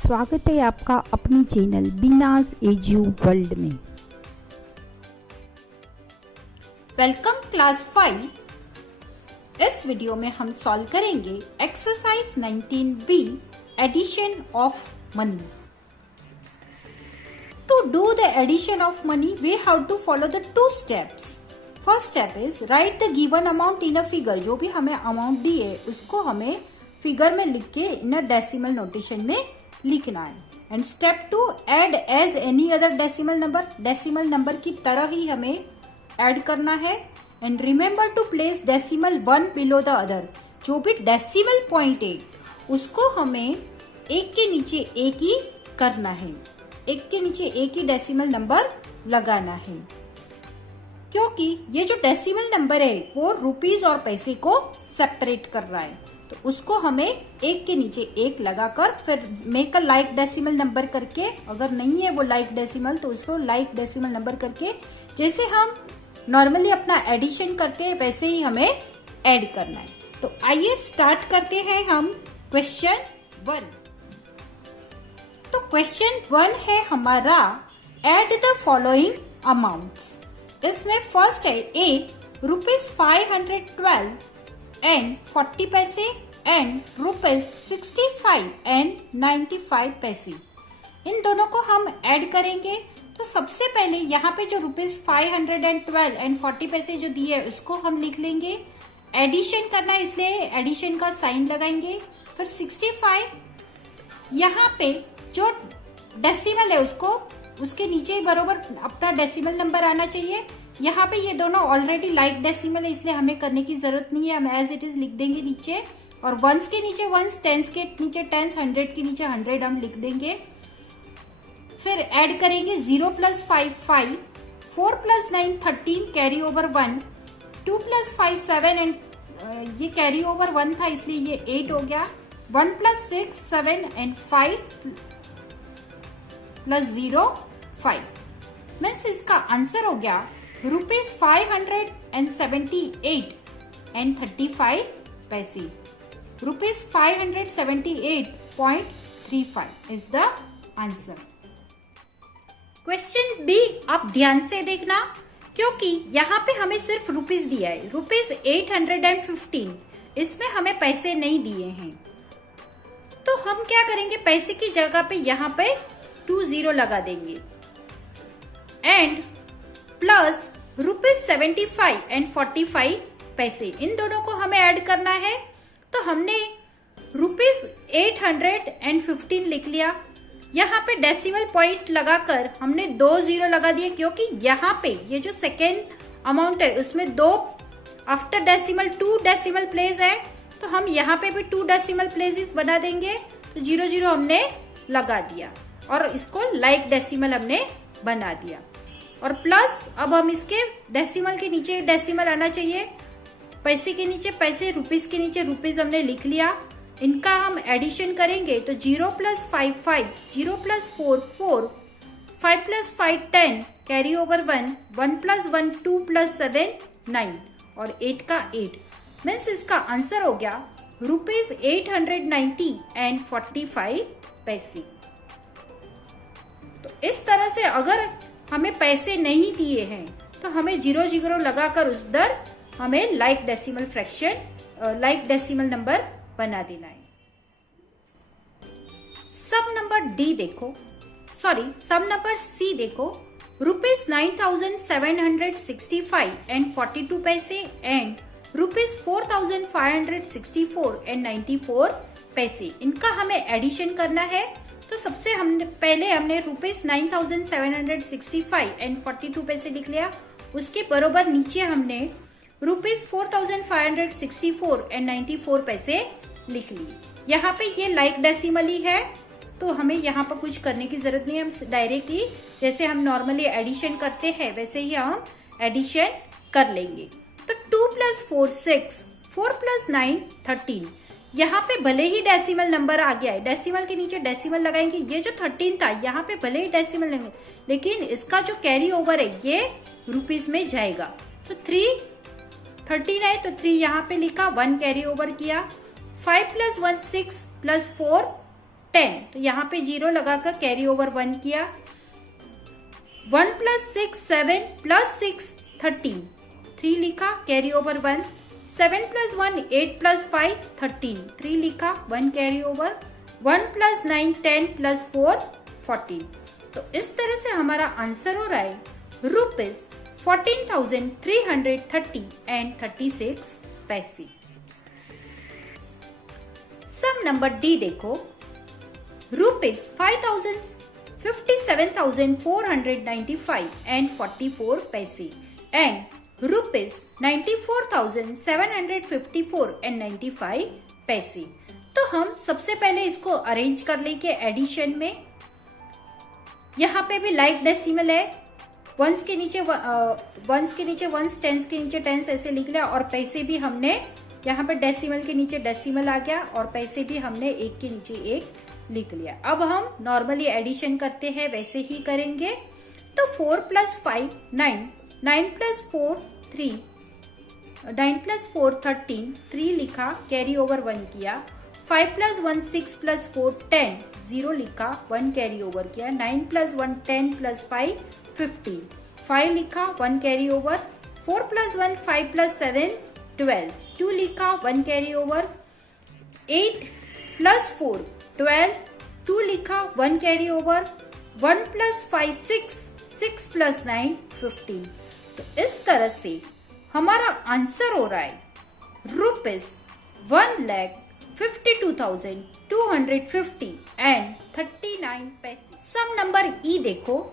स्वागत है आपका अपनी चैनल बिनाज एजू वर्ल्ड में। Welcome class 5। इस वीडियो में हम सॉल्व करेंगे exercise 19B addition of money. To do the addition of money we have to follow the 2 steps. First step is write the given amount in a figure. जो भी हमें amount दी है उसको हमें फिगर में लिख के इन अ डेसिमल नोटेशन में लिखना है। And step 2 add as any other decimal number. Decimal number की तरह ही हमें ऐड करना है। And remember to place decimal 1 below the other. जो भी डेसिमल पॉइंट है उसको हमें एक के नीचे एक ही करना है, एक के नीचे एक ही डेसिमल नंबर लगाना है, क्योंकि ये जो डेसिमल नंबर है वो रुपीज और पैसे को सेपरेट कर रहा है। तो उसको हमें एक के नीचे एक लगाकर फिर make a like decimal number करके, अगर नहीं है वो लाइक डेसिमल तो उसको लाइक डेसिमल नंबर करके जैसे हम नॉर्मली अपना एडिशन करते हैं वैसे ही हमें ऐड करना है। तो आइए स्टार्ट करते हैं हम क्वेश्चन 1। तो क्वेश्चन 1 है हमारा एड द फॉलोइंग अमाउंट्स। इसमें फर्स्ट है ए ₹512 एंड 40 पैसे एंड ₹65 एंड 95 पैसे। इन दोनों को हम ऐड करेंगे। तो सबसे पहले यहाँ पे जो ₹512 एंड 40 पैसे जो दिए है उसको हम लिख लेंगे। एडिशन करना है इसलिए एडिशन का साइन लगाएंगे। फिर 65 यहाँ पे जो डेसिमल है उसको उसके नीचे बरोबर अपना डेसिमल नंबर आना चाहिए। यहाँ पे ये दोनों ऑलरेडी लाइक डेसिमल है इसलिए हमें करने की जरूरत नहीं है, हम एज इट इज लिख देंगे नीचे। और वंस के नीचे वंस, टेंस के नीचे टेंस, 100 के नीचे 100 हम लिख देंगे। फिर ऐड करेंगे 0 + 5 5, 4 + 9 13, कैरी ओवर 1, 2 + 5 7 एंड ये कैरी ओवर 1 था इसलिए ये 8 हो गया। 1 + 6 7 एंड 5 + 0 5। मीन्स इसका आंसर हो गया ₹578 एंड 35 पैसे। ₹578.35 is the answer. Question B आप ध्यान से देखना, क्योंकि यहाँ पे हमें सिर्फ रुपीज दिया है, ₹815। इसमें हमें पैसे नहीं दिए हैं। तो हम क्या करेंगे, पैसे की जगह पे यहाँ पे 20 लगा देंगे एंड प्लस ₹75 एंड 45 पैसे। इन दोनों को हमें ऐड करना है। तो हमने ₹815 लिख लिया। यहाँ पे डेसिमल पॉइंट लगाकर हमने 20 लगा दिए, क्योंकि यहाँ पे ये जो सेकेंड अमाउंट है उसमें 2 आफ्टर डेसिमल 2 डेसिमल प्लेस है। तो हम यहाँ पे भी 2 डेसिमल प्लेसेस बना देंगे। तो 0 हमने लगा दिया और इसको लाइक डेसिमल हमने बना दिया। और प्लस अब हम इसके डेसिमल के नीचे डेसिमल आना चाहिए, पैसे के नीचे पैसे, रुपीज के नीचे रुपीज हमने लिख लिया। इनका हम एडिशन करेंगे तो 0 + 5 5, 0 + 4 4, 5 + 5 10, कैरी ओवर 1, 1 + 1 2 + 7 9 और 8 का 8। मीन्स इसका आंसर हो गया ₹890 एंड 45 पैसे। तो इस तरह से अगर हमें पैसे नहीं दिए हैं तो हमें 0 लगाकर उधर हमें like decimal fraction, like decimal number बना देना है। सब नंबर डी देखो, सब नंबर सी देखो। ₹9,765 एंड 42 पैसे एंड ₹4,564 एंड 94 पैसे। इनका हमें एडिशन करना है। तो सबसे पहले हमने ₹9,765 एंड 42 पैसे लिख लिया। उसके बरोबर नीचे हमने ₹4,564 एंड 94 पैसे लिख लिए। यहाँ पे ये लाइक डेसिमल ही है तो हमें यहाँ पर कुछ करने की जरूरत नहीं है। हम डायरेक्टली जैसे हम नॉर्मली एडिशन करते हैं वैसे ही हम एडिशन कर लेंगे। तो 2 + 4 6, 4 + 9 13। यहाँ पे भले ही डेसिमल नंबर आ गया है, डेसिमल के नीचे डेसिमल लगाएंगे। ये जो 13 था यहाँ पे भले ही डेसिमल नहीं, लेकिन इसका जो कैरी ओवर है ये रुपीज में जाएगा। तो 13 है तो 3 यहाँ पे लिखा, 1 कैरी ओवर किया। 5 + 1 6 + 4 10, तो यहाँ पे 0 लगाकर कैरी ओवर 1 किया। 1 + 6 7 + 6 13, 3 लिखा, कैरी ओवर 1। 7 + 1 8 + 5 13, 3 लिखा, 1 कैरी ओवर। 1 + 9 10 + 4 14। तो इस तरह से हमारा आंसर हो रहा है ₹14,330.36 सम नंबर डी देखो, ₹57,495.44 एंड ₹94,754.95। तो हम सबसे पहले इसको अरेंज कर लेंगे एडिशन में। यहाँ पे भी लाइक डेसिमल है, वंस के नीचे वंस, टेंस के नीचे टेंस ऐसे लिख लिया, और पैसे भी हमने यहाँ पे डेसिमल के नीचे डेसिमल आ गया, और पैसे भी हमने एक के नीचे एक लिख लिया। अब हम नॉर्मली एडिशन करते हैं वैसे ही करेंगे। तो 4 + 5 9, 9 + 4 3, 9 + 4 13, 3 लिखा, कैरी ओवर 1 किया। 5 + 1 6 + 4 10, 0 लिखा, 1 कैरी ओवर किया। 9 + 1 10 + 5 15, 5 लिखा, 1 कैरी ओवर। 4 + 1 5 + 7 12, 2 लिखा, 1 कैरी ओवर। 8 + 4 12, 2 लिखा, 1 कैरी ओवर। 1 + 5 6, 6 + 9 15। तो इस तरह से हमारा आंसर हो रहा है ₹1,52,250.39। सम नंबर ई देखो,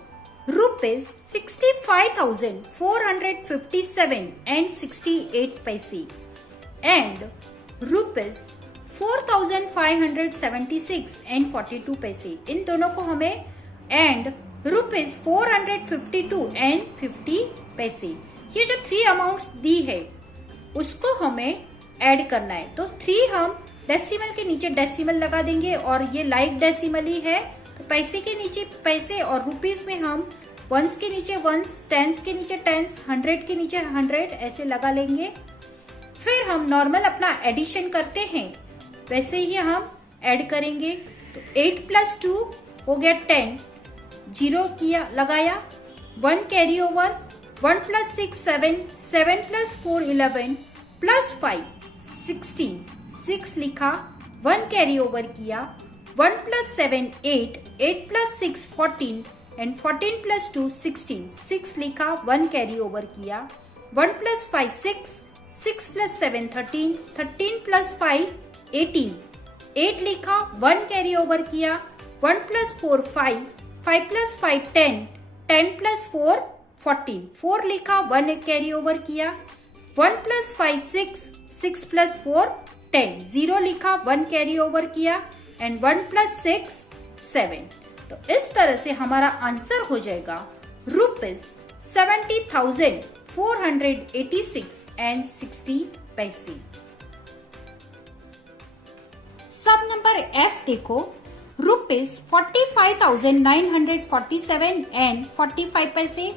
₹65,457.68 एंड ₹4,576.42। इन दोनों को हमें एंड ₹452.50। ये जो 3 अमाउंट्स दी है उसको हमें ऐड करना है। तो 3 हम डेसिमल के नीचे डेसिमल लगा देंगे, और ये लाइक डेसिमल ही है, तो पैसे के नीचे पैसे, और रुपीस में हम वंस के नीचे वंस, टेंस के नीचे टेंस, 100 के नीचे 100 ऐसे लगा लेंगे। फिर हम नॉर्मल अपना एडिशन करते हैं वैसे ही हम ऐड करेंगे। तो 8 + 2 हो गया 10, 0 किया लगाया, 1 कैरी ओवर। 1 + 6 7, 7 + 4 11 + 5 16, 6 लिखा, 1 कैरी ओवर किया। 1 + 7 8, 8 + 6 14 एंड 14 + 2 16, 6 लिखा, 1 कैरी ओवर किया। 1 + 5 6, 6 + 7 13, 13 + 5 18, 8 लिखा, 1 कैरी ओवर किया। 1 + 4 5, 5 + 5 10, 10 + 4 14, 4 लिखा, 1 कैरी ओवर किया। 1 + 5 6, 6 + 4 10, 0 लिखा, 1 कैरी ओवर किया, एंड 1 + 6 7। तो इस तरह से हमारा आंसर हो जाएगा ₹70,486.60। सब नंबर एफ देखो, ₹45,947.45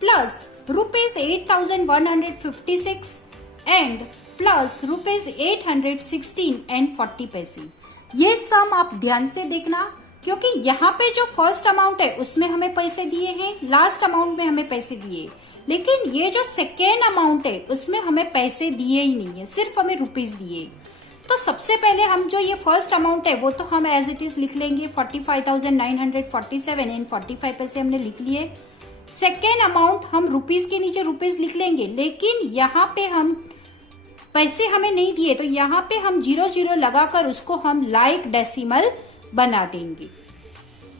प्लस ₹8,156 एंड प्लस ₹816.40। ये सम आप ध्यान से देखना, क्योंकि यहाँ पे जो फर्स्ट अमाउंट है उसमें हमें पैसे दिए हैं, लास्ट अमाउंट में हमें पैसे दिए, लेकिन ये जो सेकेंड अमाउंट है उसमें हमें पैसे दिए ही नहीं है, सिर्फ हमें रुपीस दिए। तो सबसे पहले हम जो ये फर्स्ट अमाउंट है वो तो हम एज इट इज लिख लेंगे, 45,947 एंड 45 पैसे हमने लिख लिए। सेकेंड अमाउंट हम रुपीस के नीचे रुपीस लिख लेंगे, लेकिन यहाँ पे हम पैसे हमें नहीं दिए, तो यहाँ पे हम 0 0 लगाकर उसको हम लाइक डेसिमल बना देंगे।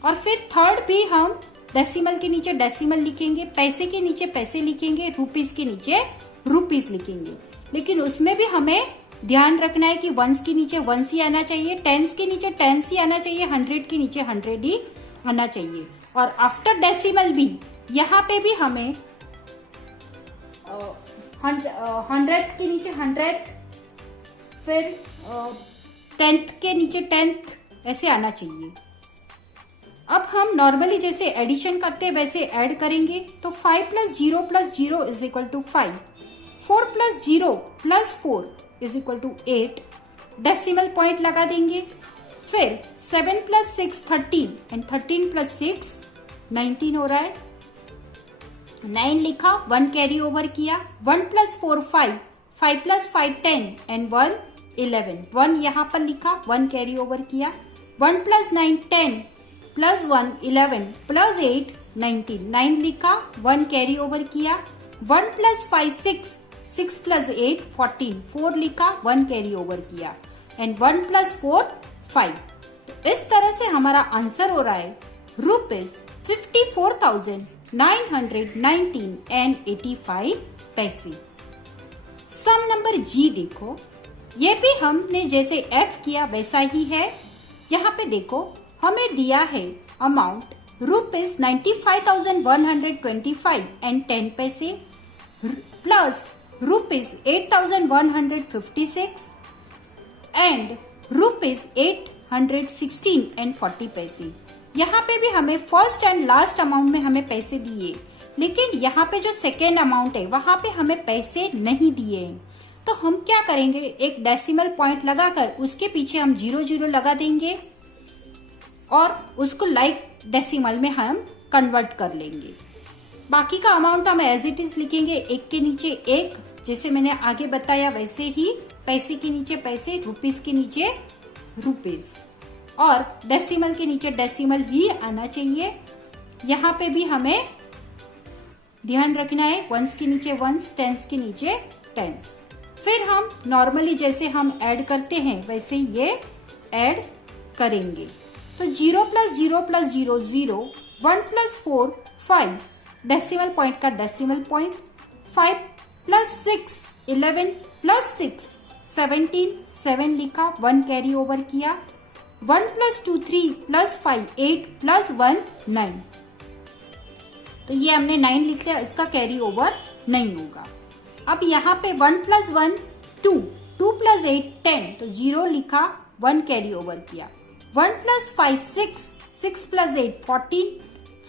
और फिर थर्ड भी हम डेसिमल के नीचे डेसिमल लिखेंगे, पैसे के नीचे पैसे लिखेंगे, रुपीस के नीचे रुपीस लिखेंगे। लेकिन उसमें भी हमें ध्यान रखना है कि वंस के नीचे वंस ही आना चाहिए, टेंस के नीचे टेंस ही आना चाहिए, 100 के नीचे 100 ही आना चाहिए। और आफ्टर डेसिमल भी यहाँ पे भी हमें 100 के नीचे 100, फिर 10th के नीचे 10th ऐसे आना चाहिए। अब हम नॉर्मली जैसे एडिशन करते हैं वैसे ऐड करेंगे। तो 5 + 0 + 0 = 5, 4 + 0 + 4 = 8, डेसिमल पॉइंट लगा देंगे। फिर 7 प्लस 6 13 एंड 13 प्लस 6 19 हो रहा है। 9 लिखा, 1 कैरी ओवर किया। 1 प्लस 4 5, 5 प्लस 5 10 एंड 1 11। 1 यहाँ पर लिखा, 1 कैरी ओवर किया। 1 प्लस 9 10 प्लस 1 11 प्लस 8 19। 9 लिखा, 1 कैरी ओवर किया। 1 प्लस 5 6, 6 प्लस 8 14। 4 लिखा, 1 कैरी ओवर किया एंड 1 प्लस 4 5। तो इस तरह से हमारा आंसर हो रहा है ₹54,919 एंड 85 पैसे। सम नंबर जी देखो, ये भी हमने जैसे एफ किया वैसा ही है। यहाँ पे देखो हमें दिया है अमाउंट ₹95,125 एंड 10 पैसे प्लस ₹8,156 एंड ₹816 एंड 40 पैसे। यहाँ पे भी हमें फर्स्ट एंड लास्ट अमाउंट में हमें पैसे दिए, लेकिन यहाँ पे जो सेकेंड अमाउंट है वहां पे हमें पैसे नहीं दिए हैं। तो हम क्या करेंगे, एक डेसिमल पॉइंट लगाकर उसके पीछे हम 0 लगा देंगे और उसको लाइक डेसिमल में हम कन्वर्ट कर लेंगे। बाकी का अमाउंट हम एज इट इज लिखेंगे, एक के नीचे एक, जैसे मैंने आगे बताया वैसे ही। पैसे के नीचे पैसे, रुपीस के नीचे रुपीस और डेसिमल के नीचे डेसिमल ही आना चाहिए। यहाँ पे भी हमें ध्यान रखना है, वंस के नीचे वंस, टेंस के नीचे टेंस। फिर हम नॉर्मली जैसे हम ऐड करते हैं वैसे ये ऐड करेंगे। तो 0 plus 0 plus 0 0, 1 plus 4 5, decimal point का डेसिमल पॉइंट। 5 प्लस 6 11 प्लस 6 17, 7 लिखा, 1 कैरी ओवर किया। 1 प्लस 2 3 प्लस 5 8 प्लस 1 9। तो ये हमने 9 लिख लिया, इसका कैरी ओवर नहीं होगा। अब यहाँ पे 1 प्लस 1 2, 2 प्लस 8 10, तो 0 लिखा, 1 कैरी ओवर किया। 1 प्लस 5 6, 6 प्लस 8 14,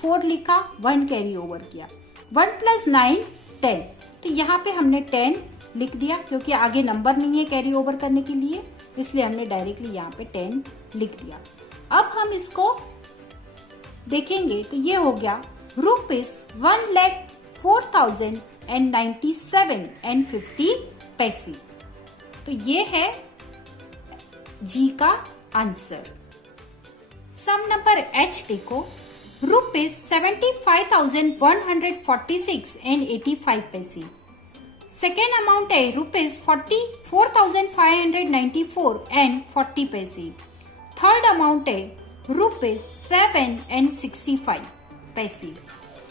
4 लिखा, 1 कैरी ओवर किया। 1 प्लस 9 10, तो यहाँ पे हमने 10 लिख दिया क्योंकि आगे नंबर नहीं है कैरी ओवर करने के लिए, इसलिए हमने डायरेक्टली यहाँ पे 10 लिख दिया। अब हम इसको देखेंगे तो ये हो गया ₹1,04,097 एंड 50 पैसे। तो ये है जी का आंसर। सम नंबर एच देखो, ₹75,146 एंड 85 पैसे। सेकेंड अमाउंट है ₹44,594 एंड 40 पैसे। थर्ड अमाउंट है ₹7 एंड 65 पैसे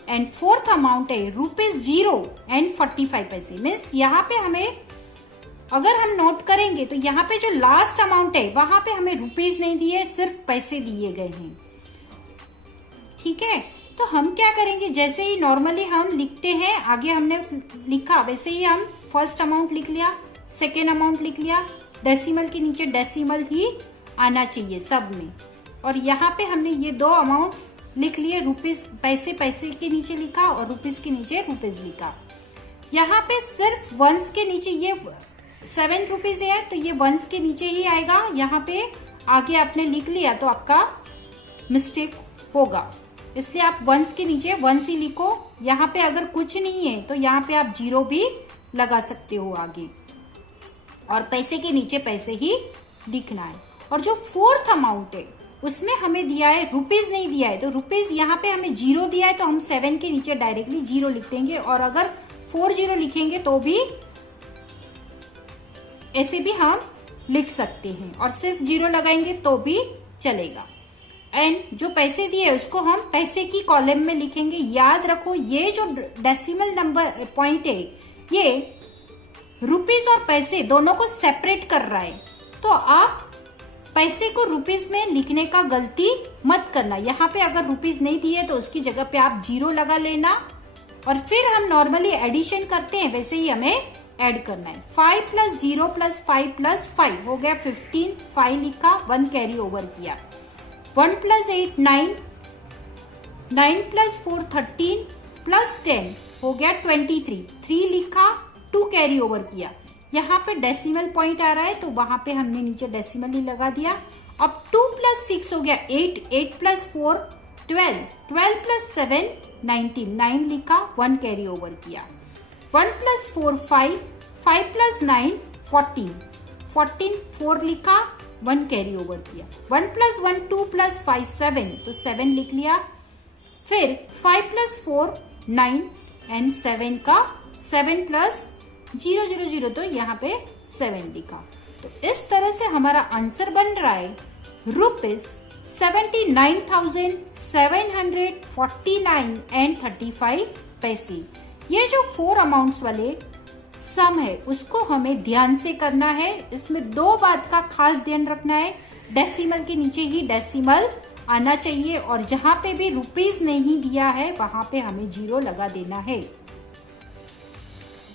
एंड फोर्थ अमाउंट है ₹0 एंड 45 पैसे। मीन्स यहाँ पे हमें अगर हम नोट करेंगे तो यहाँ पे जो लास्ट अमाउंट है वहां पे हमें रुपीज नहीं दिए, सिर्फ पैसे दिए गए हैं। ठीक है, तो हम क्या करेंगे, जैसे ही नॉर्मली हम लिखते हैं, आगे हमने लिखा वैसे ही हम फर्स्ट अमाउंट लिख लिया, सेकेंड अमाउंट लिख लिया, डेसिमल के नीचे डेसिमल ही आना चाहिए सब में। और यहाँ पे हमने ये 2 अमाउंट्स लिख लिए, रुपीज पैसे पैसे के नीचे लिखा और रुपीज के नीचे रुपीज लिखा। यहाँ पे सिर्फ वंस के नीचे ये 7 रुपीज है तो ये वंस के नीचे ही आएगा। यहाँ पे आगे आपने लिख लिया तो आपका मिस्टेक होगा, इसलिए आप वंस के नीचे वंस ही लिखो। यहाँ पे अगर कुछ नहीं है तो यहाँ पे आप 0 भी लगा सकते हो आगे, और पैसे के नीचे पैसे ही लिखना है। और जो फोर्थ अमाउंट है उसमें हमें दिया है रुपीज नहीं दिया है, तो रुपीज यहाँ पे हमें 0 दिया है तो हम 7 के नीचे डायरेक्टली 0 लिख देंगे, और अगर 40 लिखेंगे तो भी ऐसे भी हम लिख सकते हैं, और सिर्फ 0 लगाएंगे तो भी चलेगा। एंड जो पैसे दिए उसको हम पैसे की कॉलम में लिखेंगे। याद रखो ये जो डेसिमल नंबर पॉइंट है ये रुपीज और पैसे दोनों को सेपरेट कर रहा है, तो आप पैसे को रुपीज में लिखने का गलती मत करना। यहाँ पे अगर रुपीज नहीं दिए तो उसकी जगह पे आप 0 लगा लेना, और फिर हम नॉर्मली एडिशन करते हैं वैसे ही हमें ऐड करना है। 5 प्लस 0 प्लस 5 प्लस 5 हो गया 15, 5 लिखा, 1 कैरी ओवर किया। 1 प्लस 8 9, 9 प्लस 4 13 प्लस 10 हो गया 23, 3 लिखा, 2 कैरी ओवर किया। यहाँ पे डेसिमल पॉइंट आ रहा है तो वहां पे हमने नीचे डेसिमल ही लगा दिया। अब 2 प्लस 6 हो गया 8, 8 प्लस 4 12, 12 प्लस 7 19, 9 लिखा, 1 कैरी ओवर किया। 1 प्लस 4 5, 5 प्लस 9 14, 14 4 लिखा, 1 कैरी ओवर किया। 1 प्लस 1 2 प्लस 5 7, तो 7 लिख लिया। फिर 5 प्लस 4 9 एंड 7 का 7 प्लस 0 0 0, तो यहाँ पे 7 लिखा। तो इस तरह से हमारा आंसर बन रहा है ₹79,749.35। ये जो 4 अमाउंट्स वाले सम है उसको हमें ध्यान से करना है। इसमें 2 बात का खास ध्यान रखना है, डेसिमल के नीचे ही डेसिमल आना चाहिए और जहां पे भी रुपीस नहीं दिया है वहां पे हमें 0 लगा देना है।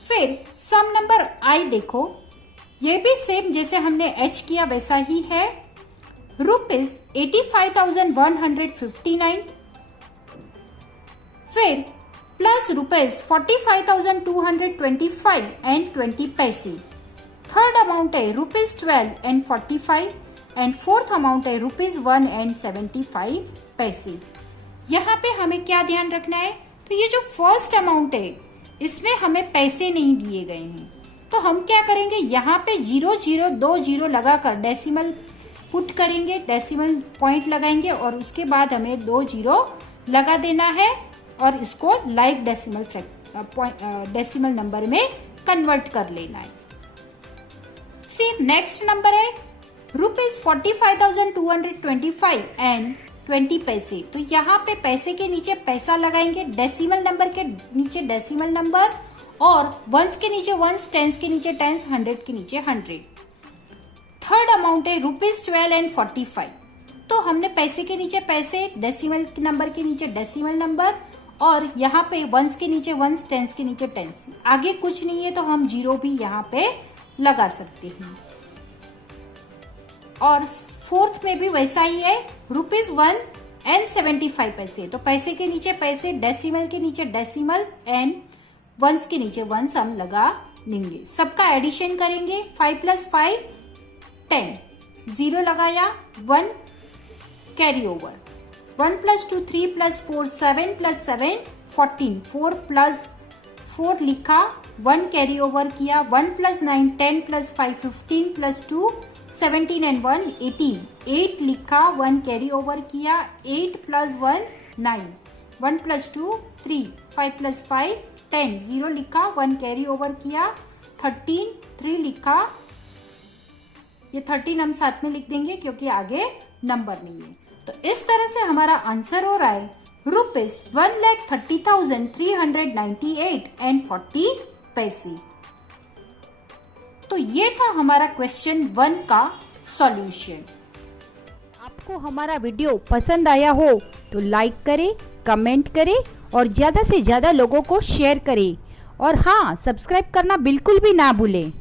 फिर सम नंबर आई देखो, ये भी सेम जैसे हमने H किया वैसा ही है। ₹85,159, फिर प्लस ₹45,225.20। थर्ड अमाउंट है ₹12 and 45 एंड फोर्थ अमाउंट है ₹1 and 75। यहाँ पे हमें क्या ध्यान रखना है, तो ये जो फर्स्ट अमाउंट है इसमें हमें पैसे नहीं दिए गए हैं, तो हम क्या करेंगे, यहाँ पे 0 0 2 0 लगाकर डेसिमल पुट करेंगे, डेसिमल पॉइंट लगाएंगे और उसके बाद हमें 2 0 लगा देना है और इसको लाइक डेसिमल नंबर में कन्वर्ट कर लेना है। फिर नेक्स्ट नंबर है ₹45,225 एंड 20। तो यहाँ पे पैसे के नीचे पैसा लगाएंगे, डेसिमल नंबर के नीचे डेसिमल नंबर और वंस के नीचे वंस, टेंस के नीचे टेंस, 100 के नीचे 100। थर्ड अमाउंट है ₹12 and 45। तो हमने पैसे के नीचे पैसे, डेसिमल नंबर के नीचे डेसिमल नंबर और यहाँ पे वंस के नीचे वंस, टेंस के नीचे टेंस। आगे कुछ नहीं है तो हम 0 भी यहाँ पे लगा सकते हैं। और फोर्थ में भी वैसा ही है, ₹1 and 75। तो पैसे के नीचे पैसे, डेसिमल के नीचे डेसिमल एंड वंस के नीचे वंस हम लगा लेंगे। सबका एडिशन करेंगे, 5 प्लस 5 10, 0 लगाया, 1 carry over. 1 plus 2 3 plus 4 7 plus 7 14, 4 plus 4 लिखा, 1 कैरी ओवर किया। 1 प्लस 9 10 प्लस 5 15 प्लस 2 17 एंड 1 18, 8 लिखा, 1 कैरी ओवर किया। 8 प्लस 1 9, 1 प्लस 2 3, 5 प्लस 5 10, 0 लिखा, 1 कैरी ओवर किया। 13 3 लिखा, ये 13 हम साथ में लिख देंगे क्योंकि आगे नंबर नहीं है। तो इस तरह से हमारा आंसर हो रहा है ₹1,30,398.40। तो ये था हमारा क्वेश्चन 1 का सॉल्यूशन। आपको हमारा वीडियो पसंद आया हो तो लाइक करें, कमेंट करें और ज़्यादा से ज़्यादा लोगों को शेयर करें और हाँ, सब्सक्राइब करना बिल्कुल भी ना भूलें।